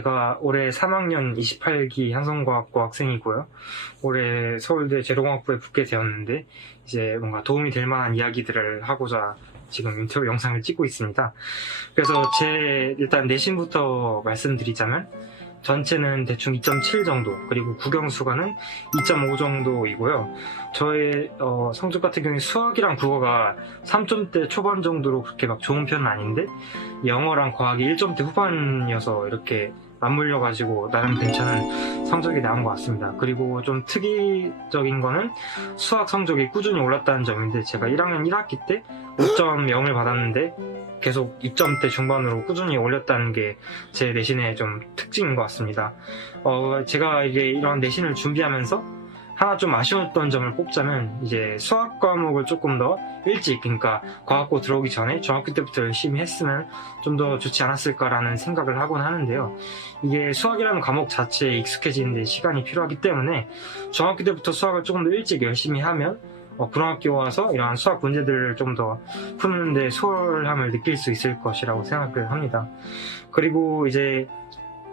제가 올해 3학년 28기 한성과학부 학생이고요. 올해 서울대 제로공학부에 붙게 되었는데 이제 뭔가 도움이 될 만한 이야기들을 하고자 지금 인터뷰 영상을 찍고 있습니다. 그래서 일단 내신부터 말씀드리자면 전체는 대충 2.7 정도, 그리고 국영수가는 2.5 정도이고요. 저의 성적 같은 경우에 수학이랑 국어가 3점대 초반 정도로 그렇게 막 좋은 편은 아닌데 영어랑 과학이 1점대 후반이어서 이렇게 맞물려가지고 나름 괜찮은 성적이 나온 것 같습니다. 그리고 좀 특이적인 거는 수학 성적이 꾸준히 올랐다는 점인데, 제가 1학년 1학기 때 5.0을 받았는데 계속 2점대 중반으로 꾸준히 올렸다는 게 제 내신의 좀 특징인 것 같습니다. 제가 이게 이런 내신을 준비하면서 하나 좀 아쉬웠던 점을 뽑자면, 이제 수학 과목을 조금 더 일찍, 그러니까 과학고 들어오기 전에 중학교 때부터 열심히 했으면 좀 더 좋지 않았을까라는 생각을 하곤 하는데요. 이게 수학이라는 과목 자체에 익숙해지는데 시간이 필요하기 때문에 중학교 때부터 수학을 조금 더 일찍 열심히 하면 고등학교 와서 이러한 수학 문제들을 좀 더 푸는데 수월함을 느낄 수 있을 것이라고 생각을 합니다. 그리고 이제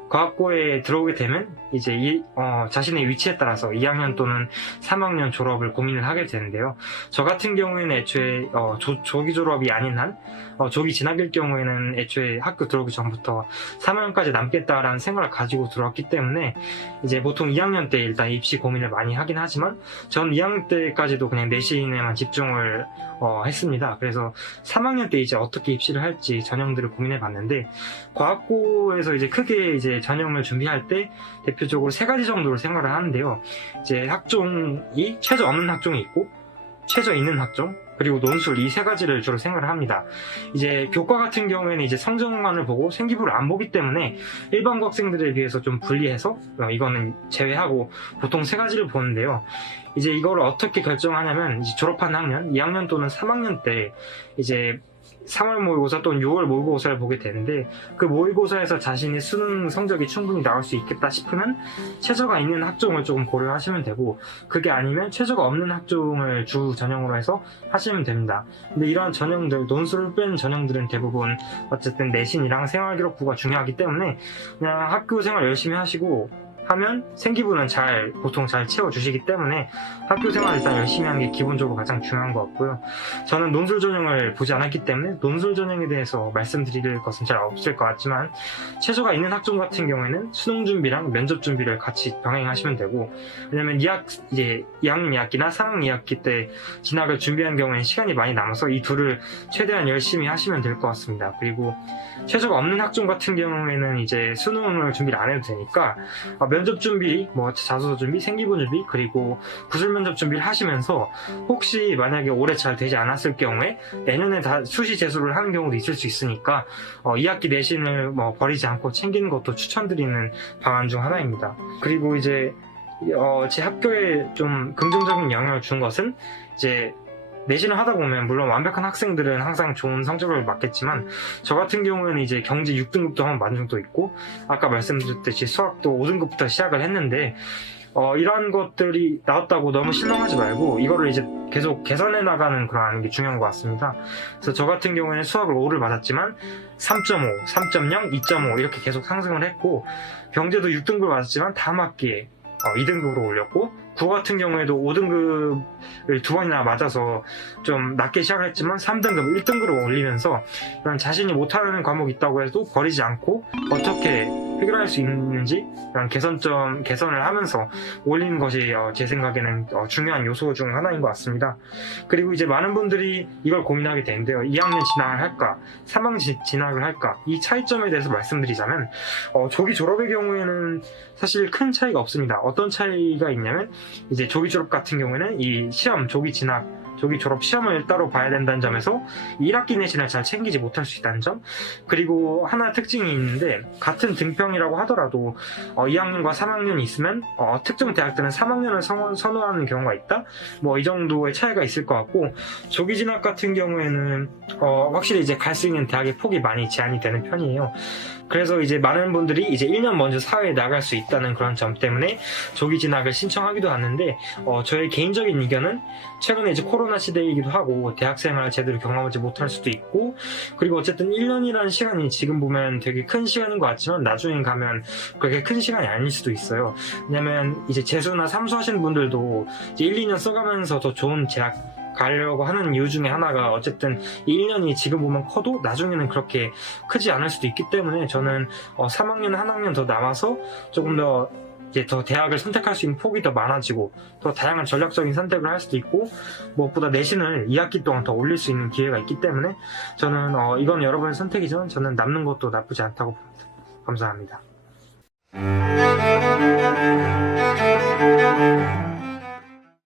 과학고에 들어오게 되면 이제 자신의 위치에 따라서 2학년 또는 3학년 졸업을 고민을 하게 되는데요. 저 같은 경우에는 애초에 조기 졸업이 아닌 한 조기 진학일 경우에는 애초에 학교 들어오기 전부터 3학년까지 남겠다라는 생각을 가지고 들어왔기 때문에 이제 보통 2학년 때 일단 입시 고민을 많이 하긴 하지만 전 2학년 때까지도 그냥 내신에만 집중을 했습니다. 그래서 3학년 때 이제 어떻게 입시를 할지 전형들을 고민해 봤는데, 과학고에서 이제 크게 이제 전형을 준비할 때 대표적으로 3가지 정도를 생각을 하는데요. 이제 학종이 최저 없는 학종이 있고, 최저 있는 학종, 그리고 논술, 이 3가지를 주로 생각을 합니다. 이제 교과 같은 경우에는 이제 성적만을 보고 생기부를 안 보기 때문에 일반고 학생들에 비해서 좀 불리해서 이거는 제외하고 보통 3가지를 보는데요. 이제 이거를 어떻게 결정하냐면, 이제 졸업한 학년, 2학년 또는 3학년 때 이제 3월 모의고사 또는 6월 모의고사를 보게 되는데, 그 모의고사에서 자신이 수능 성적이 충분히 나올 수 있겠다 싶으면 최저가 있는 학종을 조금 고려하시면 되고, 그게 아니면 최저가 없는 학종을 주 전형으로 해서 하시면 됩니다. 근데 이러한 전형들, 논술을 뺀 전형들은 대부분 어쨌든 내신이랑 생활기록부가 중요하기 때문에 그냥 학교 생활 열심히 하시고 하면 생기부는 보통 잘 채워주시기 때문에 학교 생활을 일단 열심히 하는 게 기본적으로 가장 중요한 것 같고요. 저는 논술 전형을 보지 않았기 때문에 논술 전형에 대해서 말씀드릴 것은 잘 없을 것 같지만, 최저가 있는 학종 같은 경우에는 수능 준비랑 면접 준비를 같이 병행하시면 되고, 왜냐면 이제 2학년 2학기나 3학년 2학기 때 진학을 준비한 경우에는 시간이 많이 남아서 이 둘을 최대한 열심히 하시면 될 것 같습니다. 그리고 최저가 없는 학종 같은 경우에는 이제 수능을 준비를 안 해도 되니까 면접 준비, 자소서 준비, 생기부 준비, 그리고 구술 면접 준비를 하시면서 혹시 만약에 올해 잘 되지 않았을 경우에 내년에 다 수시 재수를 하는 경우도 있을 수 있으니까 2학기 내신을 버리지 않고 챙기는 것도 추천드리는 방안 중 하나입니다. 그리고 이제 제 학교에 좀 긍정적인 영향을 준 것은, 이제 내신을 하다 보면 물론 완벽한 학생들은 항상 좋은 성적을 맞겠지만, 저 같은 경우에는 이제 경제 6등급도 한 번 맞은 적도 있고, 아까 말씀드렸듯이 수학도 5등급부터 시작을 했는데, 이러한 것들이 나왔다고 너무 실망하지 말고 이거를 이제 계속 개선해 나가는 그런 게 중요한 것 같습니다. 그래서 저 같은 경우에는 수학을 5를 맞았지만 3.5, 3.0, 2.5 이렇게 계속 상승을 했고, 경제도 6등급을 맞았지만 다음 학기에 2등급으로 올렸고, 국어 같은 경우에도 5등급을 2번이나 맞아서 좀 낮게 시작을 했지만 3등급, 1등급으로 올리면서 이런 자신이 못하는 과목이 있다고 해도 버리지 않고 어떻게 해결할 수 있는지 이런 개선을 하면서 올리는 것이 제 생각에는 중요한 요소 중 하나인 것 같습니다. 그리고 이제 많은 분들이 이걸 고민하게 되는데요. 2학년 진학을 할까, 3학년 진학을 할까, 이 차이점에 대해서 말씀드리자면, 조기 졸업의 경우에는 사실 큰 차이가 없습니다. 어떤 차이가 있냐면, 이제 조기 졸업 같은 경우에는 이 시험, 조기 졸업 시험을 따로 봐야 된다는 점에서 1학기 내신을 잘 챙기지 못할 수 있다는 점, 그리고 하나 특징이 있는데, 같은 등평이라고 하더라도 2학년과 3학년이 있으면 특정 대학들은 3학년을 선호하는 경우가 있다? 이 정도의 차이가 있을 것 같고, 조기 진학 같은 경우에는 확실히 이제 갈 수 있는 대학의 폭이 많이 제한이 되는 편이에요. 그래서 이제 많은 분들이 이제 1년 먼저 사회에 나갈 수 있다는 그런 점 때문에 조기 진학을 신청하기도 하는데, 저의 개인적인 의견은 최근에 이제 코로나 코로나 시대이기도 하고 대학생활 제대로 경험하지 못할 수도 있고, 그리고 어쨌든 1년이라는 시간이 지금 보면 되게 큰 시간인 것 같지만 나중에 가면 그렇게 큰 시간이 아닐 수도 있어요. 왜냐면 이제 재수나 삼수하시는 분들도 이제 1, 2년 써가면서 더 좋은 대학 가려고 하는 이유 중에 하나가 어쨌든 이 1년이 지금 보면 커도 나중에는 그렇게 크지 않을 수도 있기 때문에 저는 3학년, 한 학년 더 남아서 조금 더 이제 더 대학을 선택할 수 있는 폭이 더 많아지고 더 다양한 전략적인 선택을 할 수도 있고, 무엇보다 내신을 2학기 동안 더 올릴 수 있는 기회가 있기 때문에 저는 이건 여러분의 선택이지만 저는 남는 것도 나쁘지 않다고 봅니다. 감사합니다.